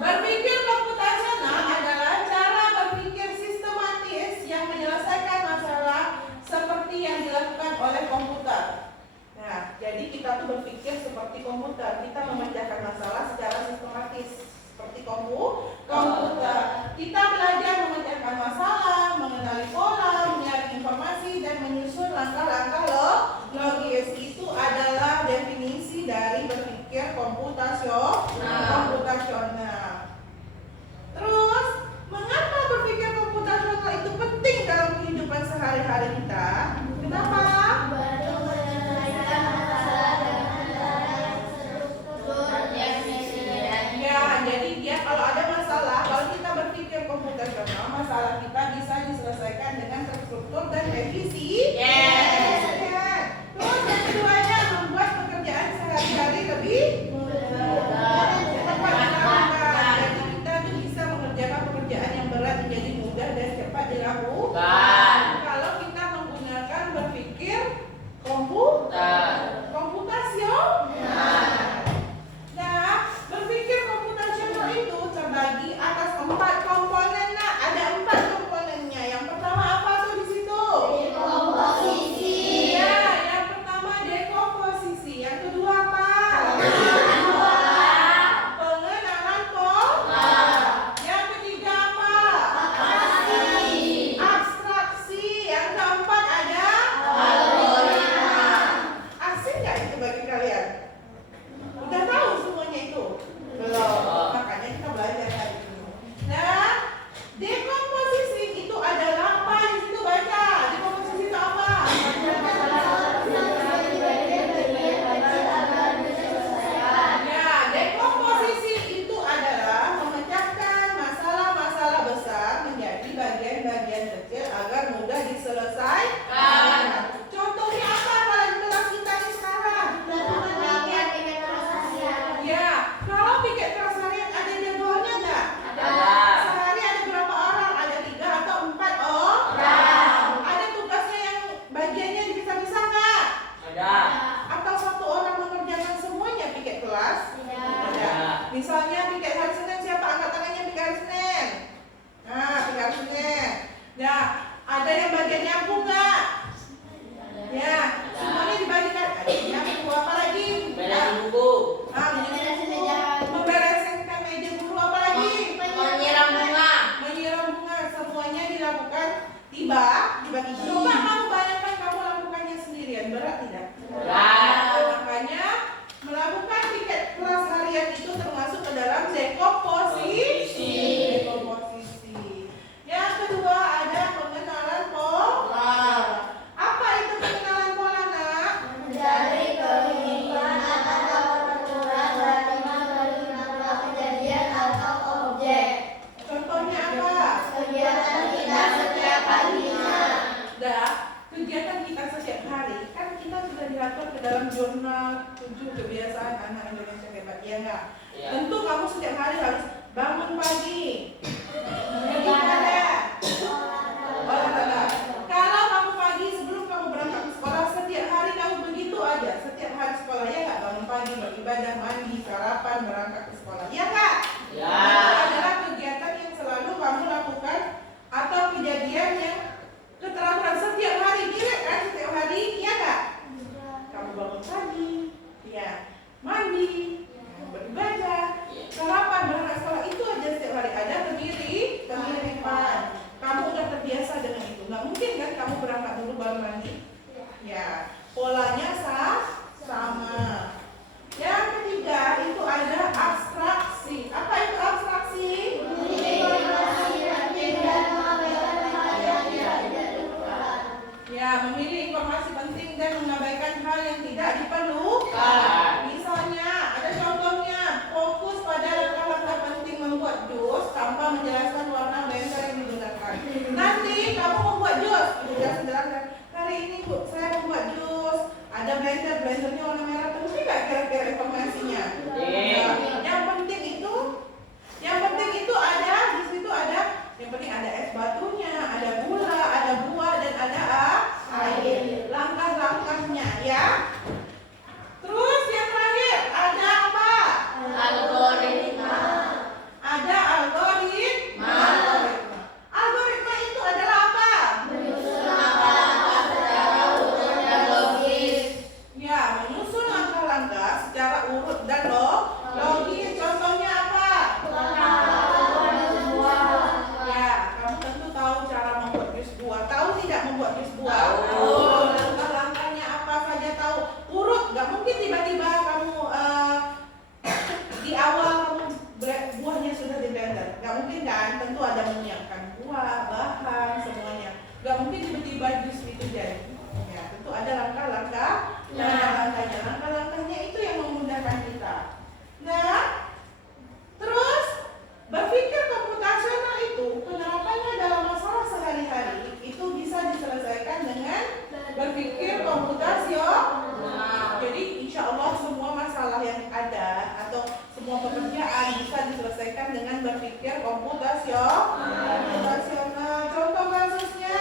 Berpikir Kita belajar memecahkan masalah, mengenali pola, menyaring informasi, dan menyusun langkah-langkah logis. Itu adalah definisi dari berpikir komputasional. Terus, mengapa berpikir komputasional itu penting dalam kehidupan sehari-hari kita? Kenapa? Jadi dia kalau ada masalah, kalau kita berpikir komputasional, masalah kita bisa diselesaikan dengan terstruktur dan efisien. Terus yang keduanya membuat pekerjaan sehari-hari lebih mudah cepat dilakukan. Jadi kita tuh bisa mengerjakan pekerjaan yang berat menjadi mudah dan cepat dilakukan. Kalau kita menggunakan berpikir komputasional. Nah, berpikir komputasional itu terbagi atas 4 komponen. Nah, ada 4 komponennya. Yang pertama apa tuh di situ? Dekomposisi. Ya, yang pertama dekomposisi. Yang kedua apa? Pengenalan pola. Yang ketiga apa? Abstraksi. Yang keempat ada algoritma. Asing nggak itu bagi kalian? Udah tahu semuanya itu? Belum. Makanya kita belajar hari ini. Nah, dekomposisi itu adalah apa? Di situ baca. Dekomposisi itu apa? Ya, dekomposisi itu adalah memecahkan masalah-masalah besar menjadi bagian-bagian kecil agar mudah diselesaikan. Contohnya apa kalau di kelas kita ini sekarang? Ya, kalau piket kelas harian ada jadwalnya enggak? Sehari ada berapa orang? Ada 3 atau 4 orang? Ada tugasnya yang bagiannya dipisah-pisah enggak? Atau satu orang mengerjakan semuanya piket kelas? Ada. Misalnya piket hari Senin, siapa angkat tangannya piket hari Senin? Nah, piket hari Senin. Nah, ada yang bagian nyapu enggak? Ya, semuanya dibagikan. Ada yang nyapu, apa lagi? Membereskan meja guru, apa lagi? Menyiram bunga. Semuanya dilakukan dibagi. Coba kamu bayangkan kamu lakukannya sendirian, berat tidak? Makanya melakukan piket kelas harian itu termasuk ke dalam dekomposisi. Yang kedua ada pengenalan pola. Apa itu pengenalan pola, Nak? Dari kehidupan atau peraturan dari kejadian atau objek. Contohnya apa? Kegiatan kita setiap paginya. Nah, blender. Nggak mungkin kan? Tentu ada menyiapkan buah, bahan, semuanya. Nggak mungkin tiba-tiba jus itu jadi. Ya, tentu ada langkah-langkah. Langkah-langkahnya itu yang memudahkan kita. Nah, terus berpikir komputasional itu penerapannya dalam masalah sehari-hari itu bisa diselesaikan dengan berpikir komputasional. Jadi insya Allah semua masalah yang ada atau semua pekerjaan bisa diselesaikan dengan berpikir komputasional. Contoh kasusnya,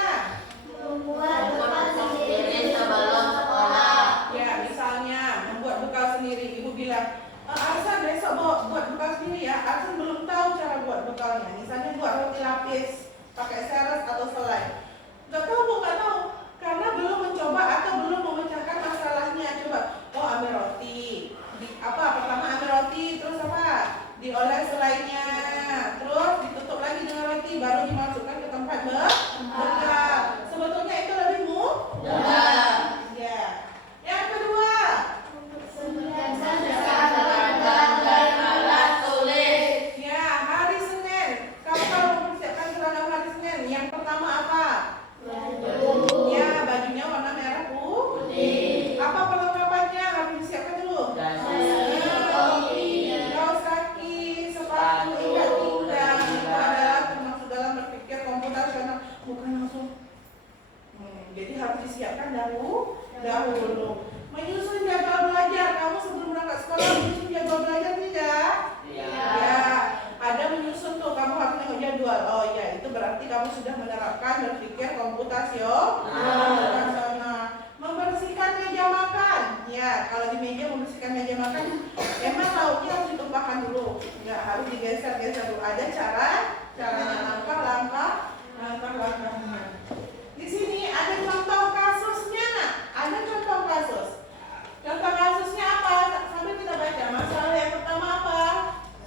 Membuat bekal sendiri sebelum sekolah. ya misalnya membuat bekal sendiri. Ibu bilang, Arsan besok buat bekal sendiri ya. Arsan belum tahu cara buat bekalnya. Misalnya buat roti lapis pakai seres atau selai. Nggak tahu Bu, nggak tahu. Karena belum mencoba atau belum memecahkan masalahnya. Coba, ambil roti. Pertama ambil roti, terus apa? Dioles selainya. Terus ditutup lagi dengan roti, baru dimasukkan ke tempat bekal. Sebetulnya itu lebih mudah. Ya. Yang kedua, Sentiasa seragam dan alat tulis. ya, hari Senin. Kamu kalau mempersiapkan seragam hari Senin, yang pertama apa? Baju. Ya, bajunya warna merah putih. Apa perlengkapannya harus disiapkan dulu? Kaos kaki, sepatu, ikat pinggang. Itu adalah termasuk dalam berpikir komputasional, bukan langsung. Jadi harus disiapkan dahulu. Menyusun jadwal belajar. Kamu sebelum berangkat sekolah menyusun jadwal belajar tidak? Ya, ada menyusun tuh. Kamu harus tengok jadwal. Oh ya, itu berarti kamu sudah menerapkan berpikir komputasional. Membersihkan meja makan. Ya, kalau di meja membersihkan meja makan, emang lauknya harus ditumpahkan dulu. Nggak harus digeser-geser dulu. Ada caranya, langkah-langkahnya. Di sini ada contoh kasusnya, nak. Ada contoh kasus. Contoh kasusnya apa? Sambil kita baca. Masalah yang pertama apa?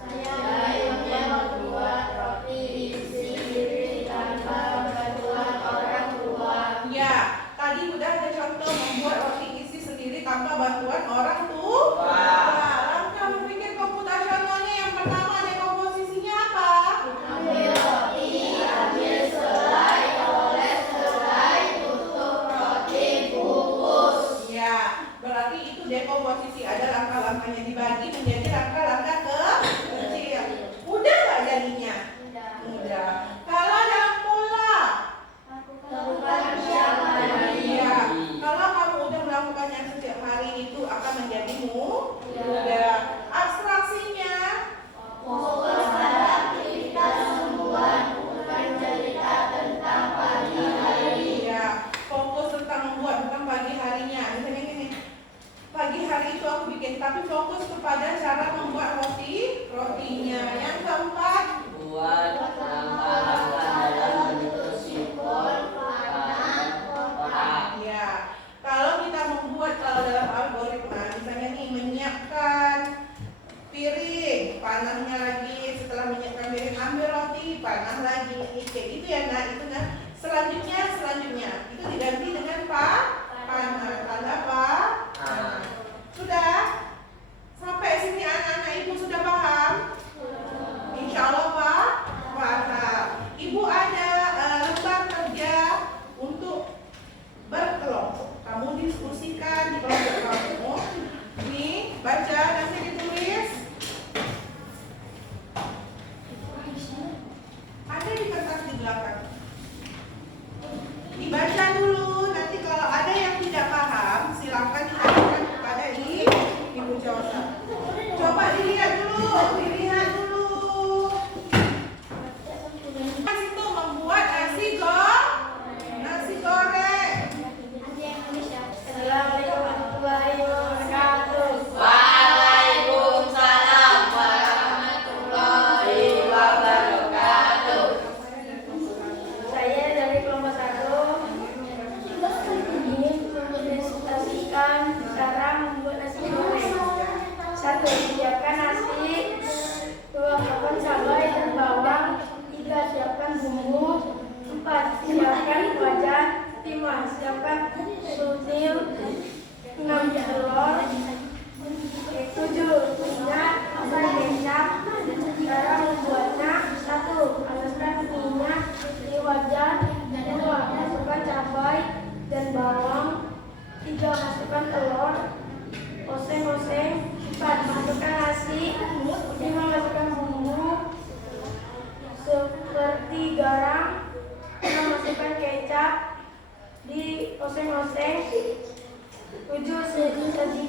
Saya membuat roti isi piring tanpa bantuan orang tua. Ya, tadi udah ada contoh membuat roti isi sendiri tanpa bantuan orang tua. Langkah berpikir komputasionalnya yang pertama ada komposisinya apa? Ambil roti, ambil selai, oles selai, tutup roti, bungkus. Ya, berarti itu dekomposisi. Ada langkah-langkahnya dibagi menjadi langkah-langkah kecil. Mudah nggak jadinya? Mudah. Kalau dalam pola, Lakukan setiap hari. iya. Kalau kamu udah melakukannya setiap hari itu akan menjadi mudah. Abstraksinya, Fokus pada aktivitas membuat, bukan cerita tentang pagi hari. ya, fokus tentang membuat bukan pagi harinya. Misalnya gini, pagi hari itu aku bikin, tapi fokus kepada cara membuat rotinya. Yang keempat, Buat langkah-langkah dalam bentuk simbol pada kotak. ya, kalau kita membuat dalam algoritma, misalnya nih menyiapkan piring, panahnya lagi, setelah menyiapkan piring ambil roti, panah lagi, kayak gitu ya, nah itu nah. Selanjutnya itu diganti dengan panah, tanda panah. Sudah? Sampai sini anak-anak ibu sudah paham? Insya Allah paham. Ibu ada lembar kerja untuk berkelompok. Kamu diskusikan di kelompok kamu. Nih, baca nanti ditulis. Ada di kertas di belakang. Dibaca dulu,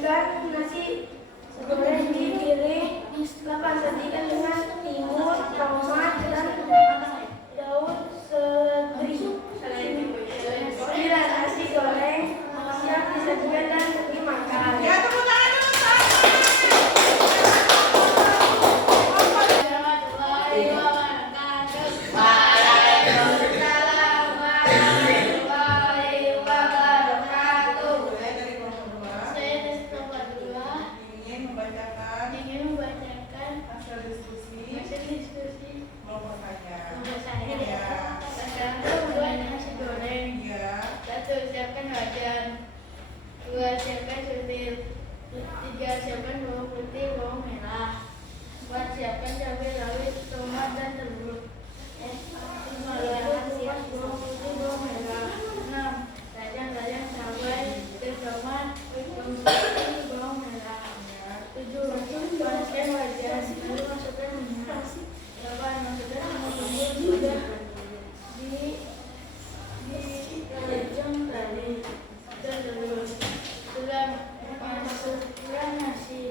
Sajikan nasi goreng di piring. 8. Sajikan dengan timun, tomat, dan daun seledri. 9. Nasi goreng siap disajikan dan dimakan. Ya, tepuk tangan dulu, Pak. Warahmatullahi wabarakatuh. Waalaikumsalam Warahmatullahi wabarakatuh. Mulai dari kelompok 2 Saya dari kelompok 2 ingin membacakan ingin membacakan hasil diskusi hasil diskusi kelompok saya. kelompok saya. Ya. Pertama, membuat nasi goreng. Ya. 1. Siapkan wajan. 2. Siapkan sutil. 3. Siapkan bawang putih, bawang merah. 4. Siapkan cabai rawit, tomat, dan telur. 5. Siapkan bawang putih, bawang merah. 6. Rajang-rajang cabai, tomat, bawang putih, bawang merah. 7. Panaskan wajan, lalu masukkan minyak. 8. Masukkan semua bumbu sudah dirajang tadi dan telur. 9. Masukkan nasi.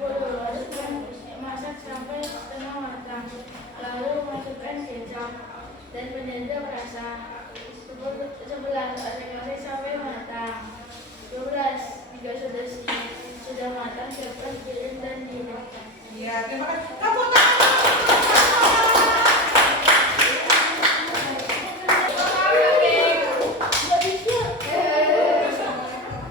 10. Masak sampai setengah matang. Lalu masukkan kecap dan penyedap rasa. 11. Aduk sampai matang. 12. Jika sudah matang, siapkan piring dan dimakan. Ya, terima kasih. Tepuk tangan.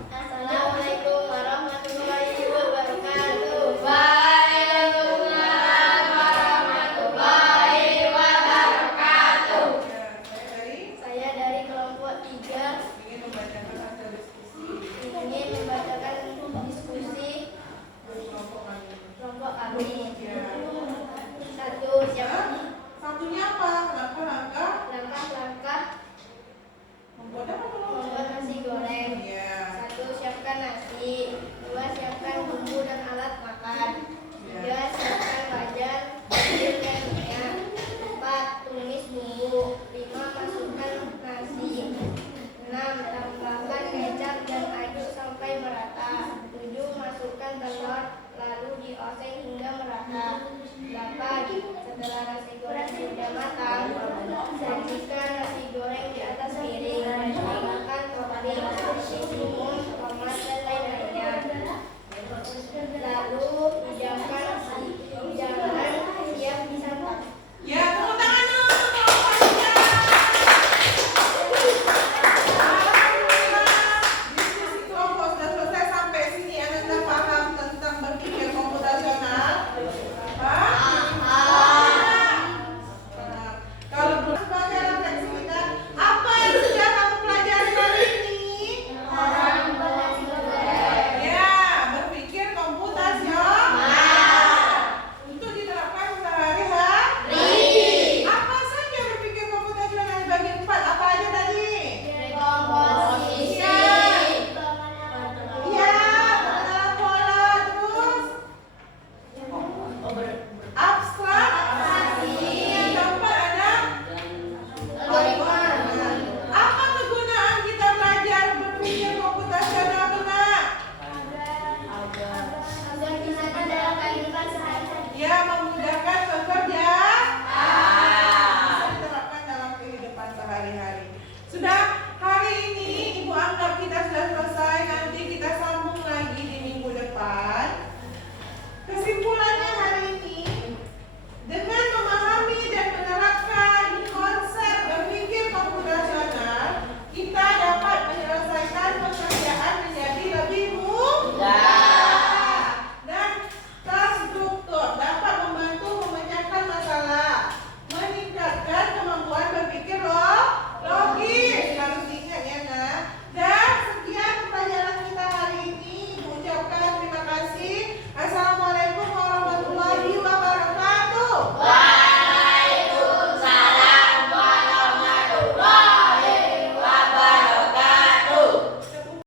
Assalamualaikum warahmatullahi wabarakatuh. Waalaikumsalam warahmatullahi wabarakatuh. Saya Saya dari kelompok 3 ingin membacakan hasil diskusi ingin membacakan diskusi kelompok kami. kelompok kami. Ya. 1. Siapkan Satunya apa? Langkah-langkah langkah-langkah membuat apa kalau? membuat nasi goreng. Ya. 1. Siapkan nasi. 2. Siapkan bumbu dan alat makan. 3. Siapkan wajan, air, dan minyak. 4. Tumis bumbu. 5. Masukkan nasi. 6. Tambahkan kecap dan aduk sampai merata. 7. Masukkan telur, lalu dioseng hingga merata. 8. Setelah nasi goreng sudah matang,